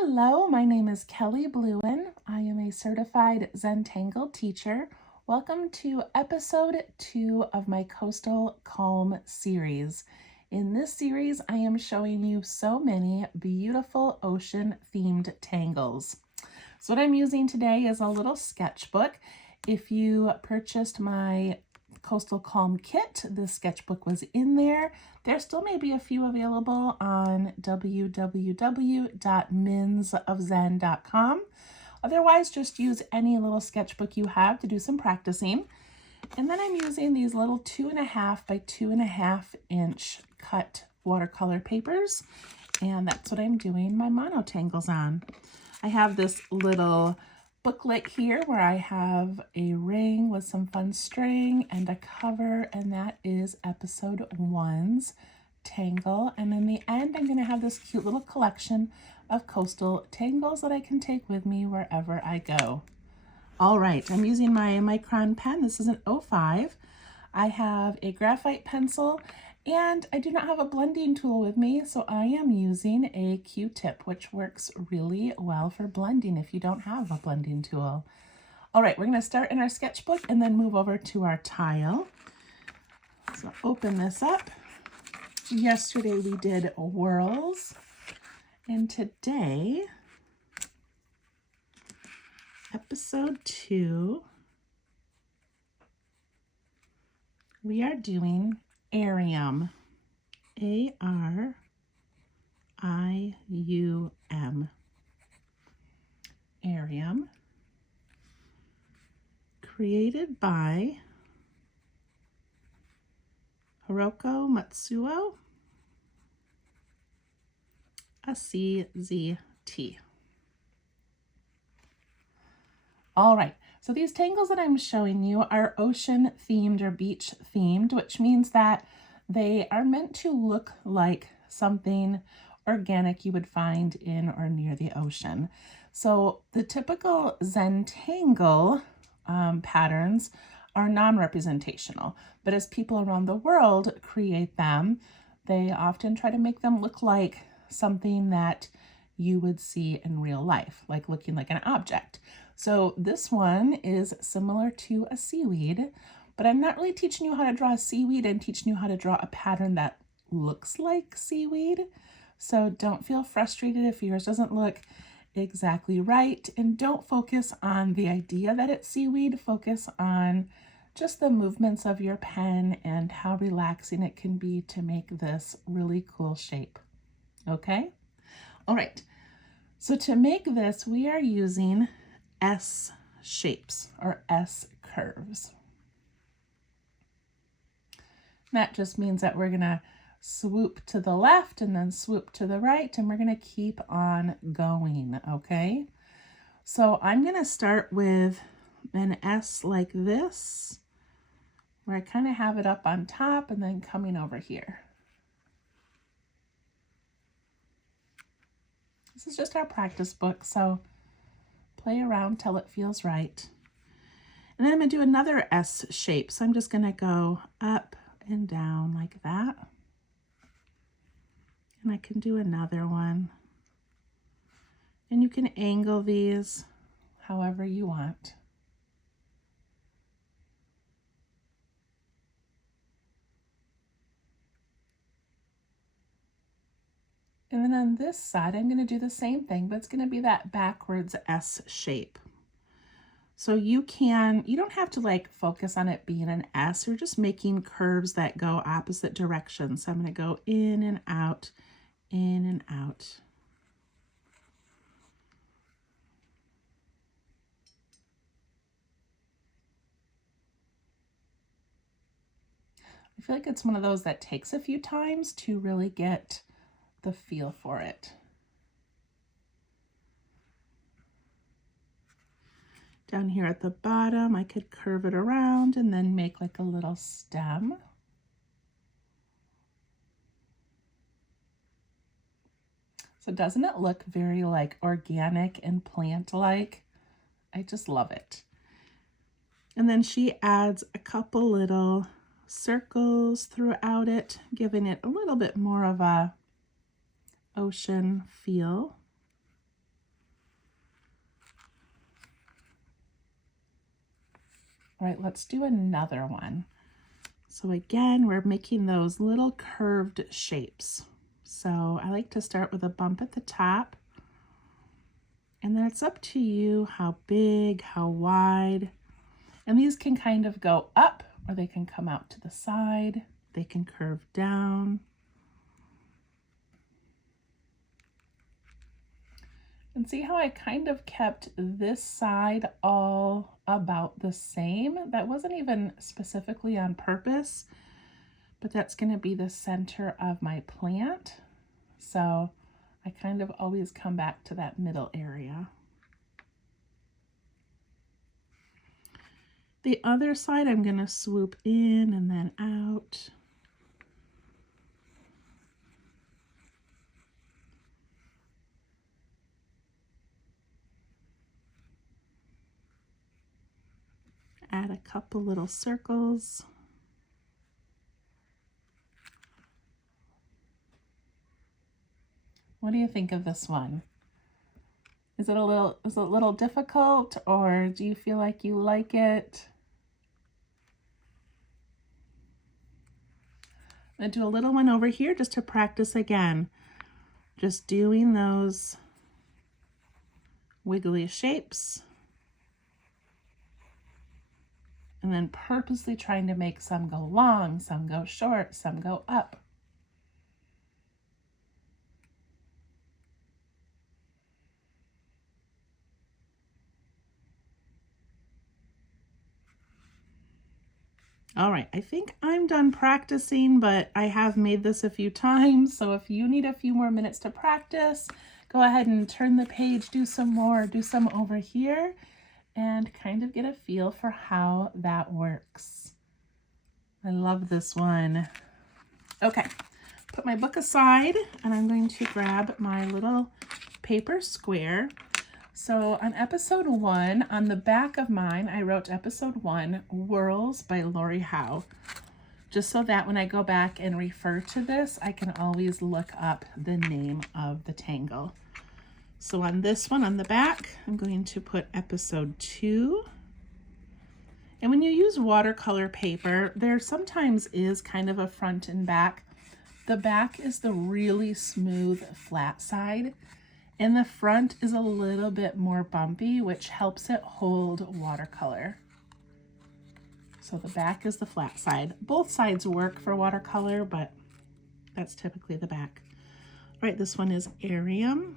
Hello, my name is Kelly Bluen. I am a certified Zentangle teacher. Welcome to episode 2 of my Coastal Calm series. In this series, I am showing you so many beautiful ocean-themed tangles. So what I'm using today is a little sketchbook. If you purchased my Coastal Calm kit, the sketchbook was in there. There still may be a few available on www.minsofzen.com. Otherwise, just use any little sketchbook you have to do some practicing. And then I'm using these little 2.5 by 2.5 inch cut watercolor papers. And that's what I'm doing my monotangles on. I have this little booklet here where I have a ring with some fun string and a cover, and that is episode 1's tangle. And in the end, I'm going to have this cute little collection of coastal tangles that I can take with me wherever I go. All right, I'm using my Micron pen. This is an 05. I have a graphite pencil, and I do not have a blending tool with me, so I am using a Q-tip, which works really well for blending if you don't have a blending tool. All right, we're going to start in our sketchbook and then move over to our tile. So open this up. Yesterday we did whirls, and today, episode 2, we are doing Arium, A-R-I-U-M. Arium, created by Hiroko Matsuo, a CZT. All right, so these tangles that I'm showing you are ocean themed or beach themed, which means that they are meant to look like something organic you would find in or near the ocean. So the typical Zentangle patterns are non-representational, but as people around the world create them, they often try to make them look like something that you would see in real life, like looking like an object. So this one is similar to a seaweed, but I'm not really teaching you how to draw a seaweed. I'm teaching you how to draw a pattern that looks like seaweed. So don't feel frustrated if yours doesn't look exactly right, and don't focus on the idea that it's seaweed. Focus on just the movements of your pen and how relaxing it can be to make this really cool shape. Okay? All right. So to make this, we are using S shapes or S curves. That just means that we're going to swoop to the left and then swoop to the right, and we're going to keep on going, okay? So I'm going to start with an S like this, where I kind of have it up on top and then coming over here. This is just our practice book, so play around till it feels right. And then I'm going to do another S shape. So I'm just going to go up and down like that. And I can do another one. And you can angle these however you want. And then on this side, I'm going to do the same thing, but it's going to be that backwards S shape. So you don't have to like focus on it being an S. You're just making curves that go opposite directions. So I'm going to go in and out, in and out. I feel like it's one of those that takes a few times to really get the feel for it. Down here at the bottom, I could curve it around and then make like a little stem. So doesn't it look very like organic and plant-like? I just love it. And then she adds a couple little circles throughout it, giving it a little bit more of a ocean feel. All right, let's do another one. So again, we're making those little curved shapes. So I like to start with a bump at the top, and then it's up to you how big, how wide. And these can kind of go up, or they can come out to the side. They can curve down. And see how I kind of kept this side all about the same? That wasn't even specifically on purpose, but that's going to be the center of my plant. So I kind of always come back to that middle area. The other side, I'm going to swoop in and then out. Add a couple little circles. What do you think of this one? Is it a little difficult, or do you feel like you like it? I'm going to do a little one over here just to practice again. Just doing those wiggly shapes. And then purposely trying to make some go long, some go short, some go up. All right, I think I'm done practicing, but I have made this a few times. So if you need a few more minutes to practice, go ahead and turn the page, do some more, do some over here, and kind of get a feel for how that works. I love this one. Okay, put my book aside, and I'm going to grab my little paper square. So on episode 1, on the back of mine, I wrote episode 1, Whirls by Lori Howe, just so that when I go back and refer to this, I can always look up the name of the tangle. So on this one, on the back, I'm going to put episode 2. And when you use watercolor paper, there sometimes is kind of a front and back. The back is the really smooth, flat side, and the front is a little bit more bumpy, which helps it hold watercolor. So the back is the flat side. Both sides work for watercolor, but that's typically the back. All right, this one is Arium.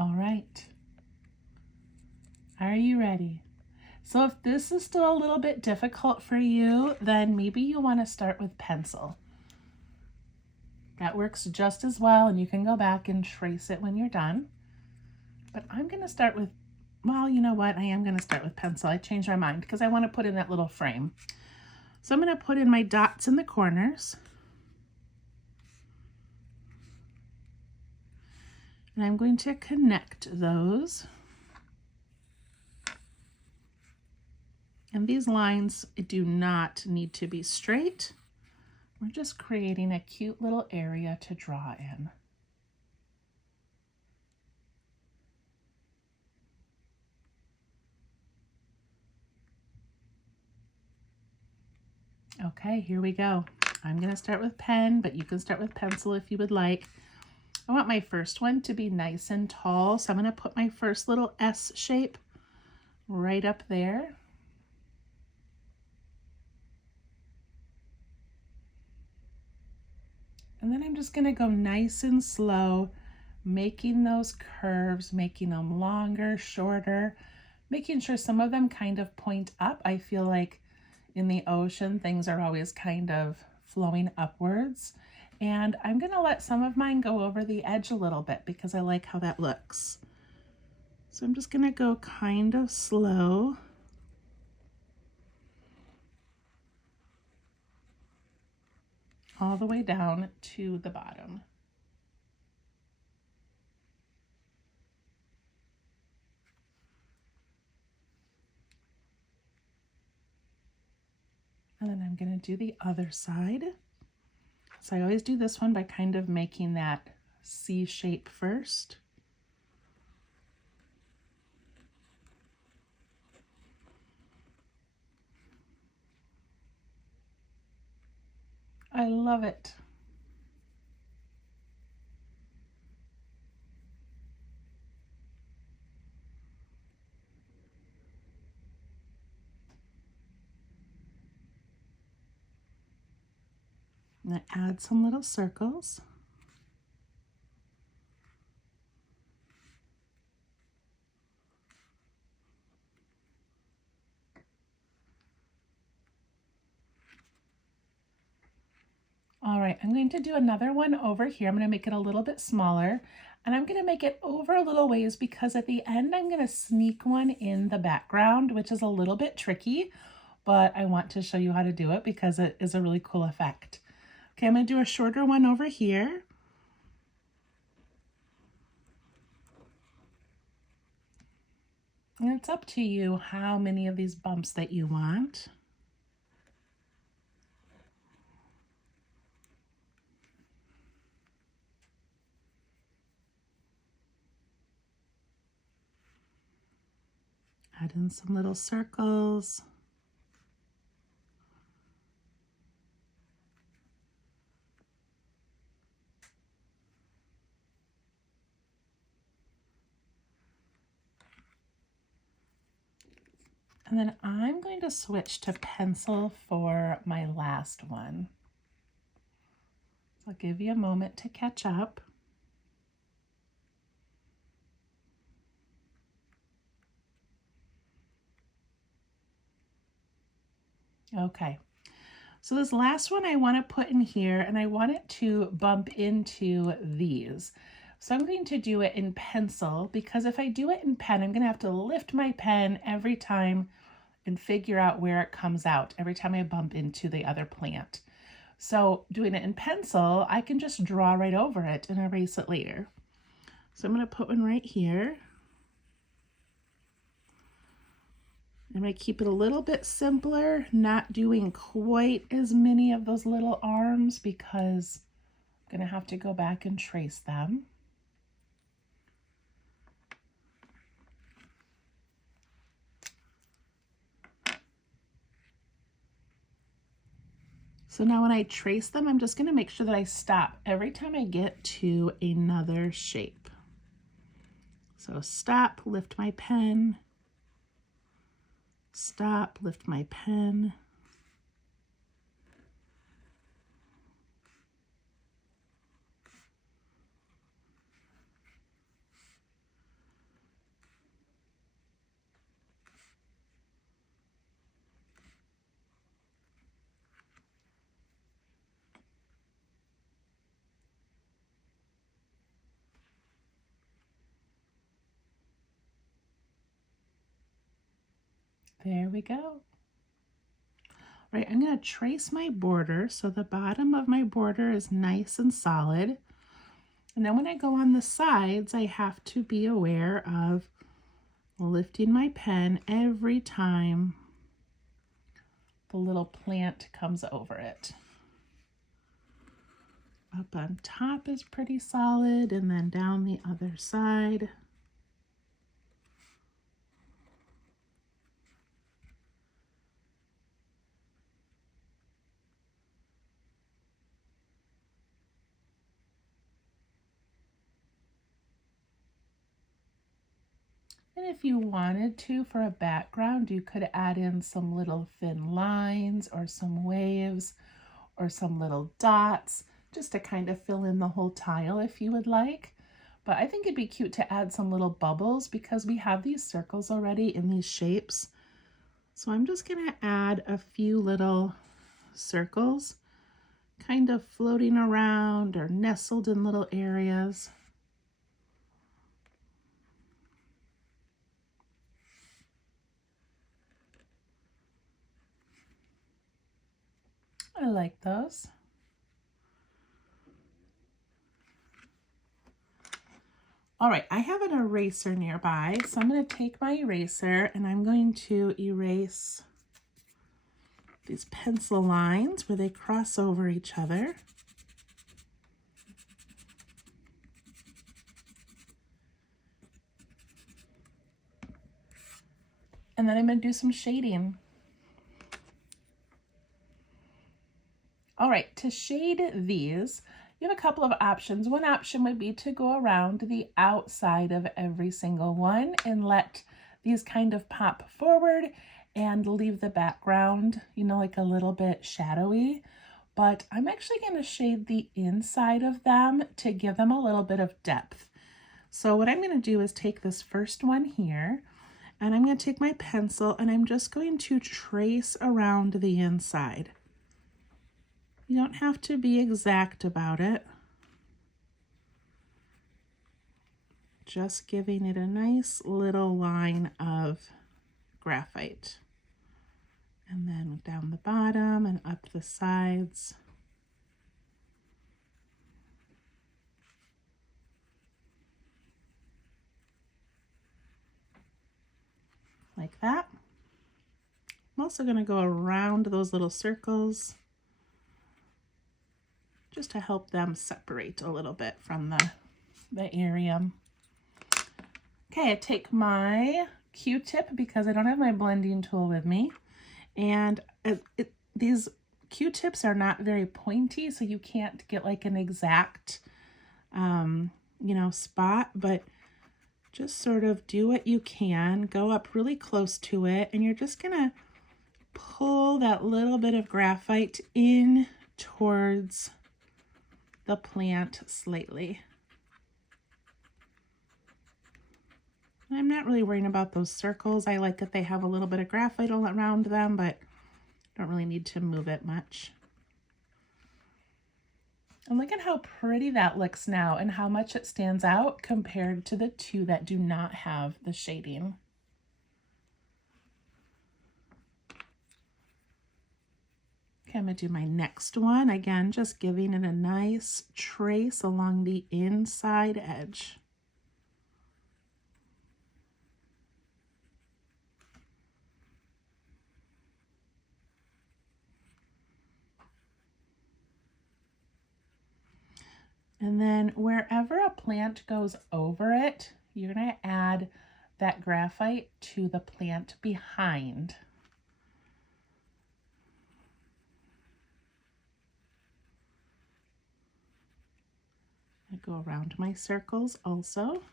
All right. Are you ready? So if this is still a little bit difficult for you, then maybe you want to start with pencil. That works just as well, and you can go back and trace it when you're done. But I'm going to start with, well, you know what? I am going to start with pencil. I changed my mind because I want to put in that little frame. So I'm going to put in my dots in the corners. And I'm going to connect those. And these lines do not need to be straight. We're just creating a cute little area to draw in. Okay, here we go. I'm going to start with pen, but you can start with pencil if you would like. I want my first one to be nice and tall, so I'm going to put my first little S shape right up there. And then I'm just going to go nice and slow, making those curves, making them longer, shorter, making sure some of them kind of point up. I feel like in the ocean, things are always kind of flowing upwards. And I'm going to let some of mine go over the edge a little bit because I like how that looks. So I'm just going to go kind of slow. All the way down to the bottom. And then I'm going to do the other side. So I always do this one by kind of making that C shape first. I love it. I'm going to add some little circles. All right, I'm going to do another one over here. I'm going to make it a little bit smaller, and I'm going to make it over a little ways because at the end I'm going to sneak one in the background, which is a little bit tricky, but I want to show you how to do it because it is a really cool effect. Okay, I'm going to do a shorter one over here. And it's up to you how many of these bumps that you want. Add in some little circles. And then I'm going to switch to pencil for my last one. So I'll give you a moment to catch up. Okay, so this last one I want to put in here, and I want it to bump into these. So I'm going to do it in pencil because if I do it in pen, I'm going to have to lift my pen every time and figure out where it comes out every time I bump into the other plant. So doing it in pencil, I can just draw right over it and erase it later. So I'm going to put one right here. I'm going to keep it a little bit simpler, not doing quite as many of those little arms because I'm going to have to go back and trace them. So now when I trace them, I'm just going to make sure that I stop every time I get to another shape. So stop, lift my pen, stop, lift my pen. There we go. Right, I'm going to trace my border so the bottom of my border is nice and solid. And then when I go on the sides, I have to be aware of lifting my pen every time the little plant comes over it. Up on top is pretty solid, and then down the other side. And if you wanted to, for a background, you could add in some little thin lines or some waves or some little dots just to kind of fill in the whole tile if you would like. But I think it'd be cute to add some little bubbles because we have these circles already in these shapes. So I'm just going to add a few little circles kind of floating around or nestled in little areas. I like those. All right, I have an eraser nearby, so I'm going to take my eraser and I'm going to erase these pencil lines where they cross over each other. And then I'm going to do some shading. All right, to shade these, you have a couple of options. One option would be to go around the outside of every single one and let these kind of pop forward and leave the background, you know, like a little bit shadowy. But I'm actually going to shade the inside of them to give them a little bit of depth. So what I'm going to do is take this first one here, and I'm going to take my pencil and I'm just going to trace around the inside. You don't have to be exact about it. Just giving it a nice little line of graphite. And then down the bottom and up the sides. Like that. I'm also going to go around those little circles just to help them separate a little bit from the Arium. Okay, I take my Q-tip because I don't have my blending tool with me. And these Q-tips are not very pointy, so you can't get like an exact, you know, spot, but just sort of do what you can. Go up really close to it, and you're just going to pull that little bit of graphite in towards the plant slightly. I'm not really worrying about those circles. I like that they have a little bit of graphite all around them, but don't really need to move it much. And look at how pretty that looks now and how much it stands out compared to the two that do not have the shading. Okay, I'm going to do my next one. Again, just giving it a nice trace along the inside edge. And then wherever a plant goes over it, you're going to add that graphite to the plant behind. I go around my circles also.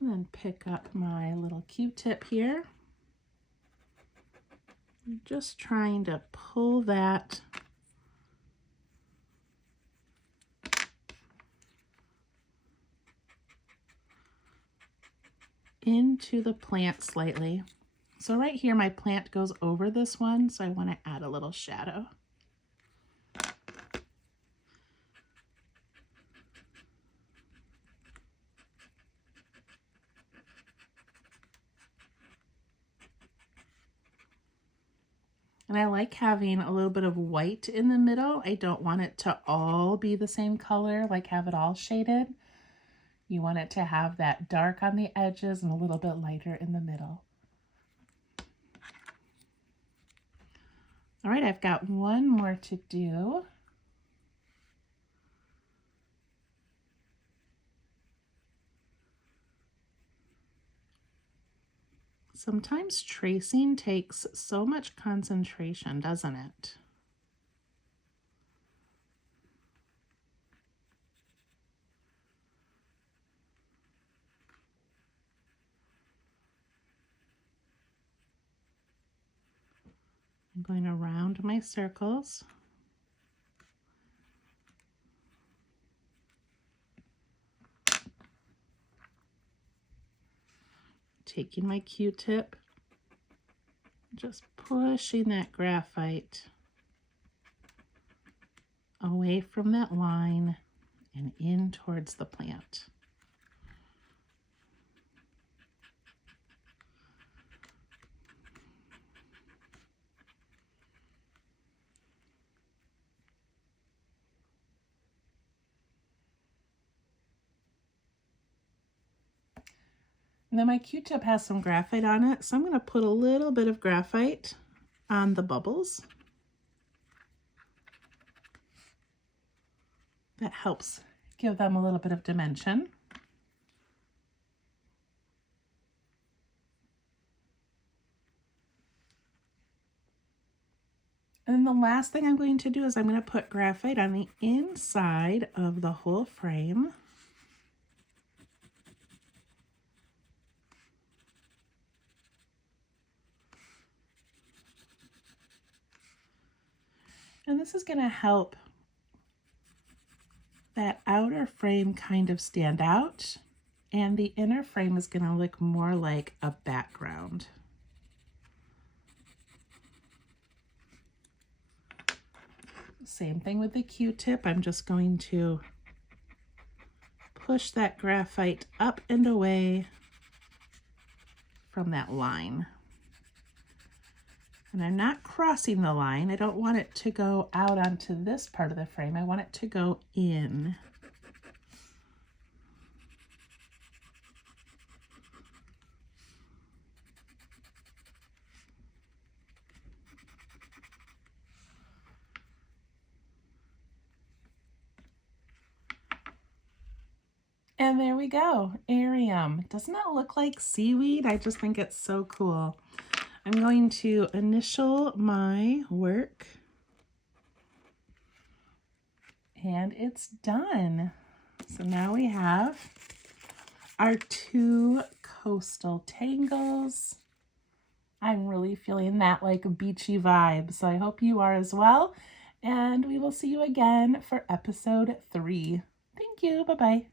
And then pick up my little Q-tip here. I'm just trying to pull that into the plant slightly. So right here, my plant goes over this one, so I want to add a little shadow. And I like having a little bit of white in the middle. I don't want it to all be the same color, like have it all shaded. You want it to have that dark on the edges and a little bit lighter in the middle. All right, I've got one more to do. Sometimes tracing takes so much concentration, doesn't it? I'm going around my circles. Taking my Q-tip, just pushing that graphite away from that line and in towards the plant. And then my Q-tip has some graphite on it, so I'm going to put a little bit of graphite on the bubbles. That helps give them a little bit of dimension. And then the last thing I'm going to do is I'm going to put graphite on the inside of the whole frame. And this is going to help that outer frame kind of stand out, and the inner frame is going to look more like a background. Same thing with the Q-tip. I'm just going to push that graphite up and away from that line. And I'm not crossing the line. I don't want it to go out onto this part of the frame. I want it to go in. And there we go, Arium. Doesn't that look like seaweed? I just think it's so cool. I'm going to initial my work, and it's done. So now we have our 2 coastal tangles. I'm really feeling that like a beachy vibe, so I hope you are as well. And we will see you again for episode 3. Thank you. Bye-bye.